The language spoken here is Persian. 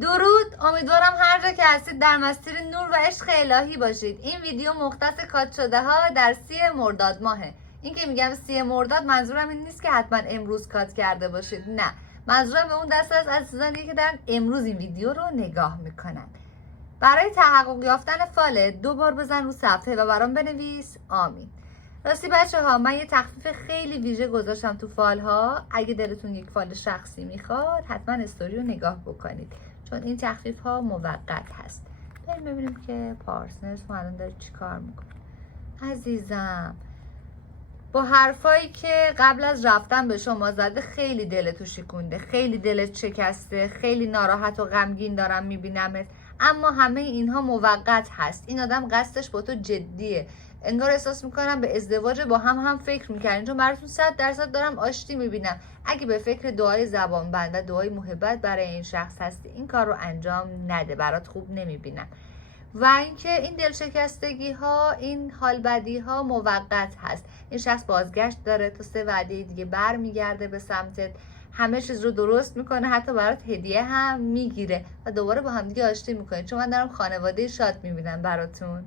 درود، امیدوارم هر جا که هستید در مسیر نور و عشق الهی باشید. این ویدیو مختص کات شده ها در 30 مرداد ماهه. این که میگم 30 مرداد منظورم این نیست که حتما امروز کات کرده باشید، نه، منظورم به اون دسته از عزیزانی که دارن امروز این ویدیو رو نگاه میکنن. برای تحقق یافتن فال 2 بار بزن رو صفحه و برام بنویس آمین. راستی بچه ها، من یه تخفیف خیلی ویژه گذاشتم تو فال ها. اگه دلتون یک فال شخصی میخواد حتما استوری رو نگاه بکنید، چون این تخفیف ها موقت هست. بریم ببینیم که پارتنرز ما الان داره چی کار میکنه. عزیزم، با حرفایی که قبل از رفتن به شما زده خیلی دلتو شکونده، خیلی دلت شکسته، خیلی ناراحت و غمگین دارم میبینمت، اما همه اینها موقت هست. این آدم قصدش با تو جدیه. انگار احساس میکنم به ازدواج با هم فکر میکنین، چون براتون 100% دارم آشتی میبینم. اگه به فکر دعای زبان بند و دعای محبت برای این شخص هستی، این کار رو انجام نده، برات خوب نمیبینم. و اینکه این دلشکستگی ها، این حال بدی ها موقت هست. این شخص بازگشت داره، تا 3 وعده دیگه برمیگرده به سمتت، همه چیز رو درست میکنه، حتی برات هدیه هم میگیره و دوباره با هم دیگه آشتی میکنه. چون من دارم خانواده شاد میبینم براتون.